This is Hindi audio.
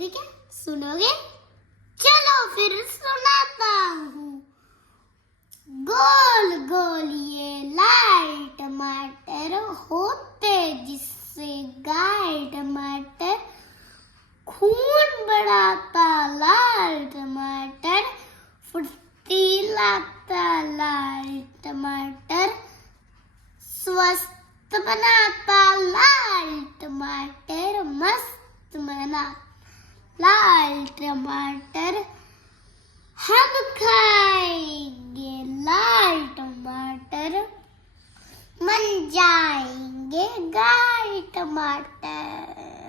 देखोगे क्या? सुनोगे? चलो फिर सुनाता हूँ। गोल गोल ये लाल टमाटर होते जिससे गाय टमाटर, खून बढ़ाता लाल टमाटर, फुर्ती लाता लाल टमाटर, स्वस्थ बनाता लाल टमाटर, मस्त बना लाल टमाटर। हम खाएंगे लाल टमाटर, बन जाएंगे गाय टमाटर।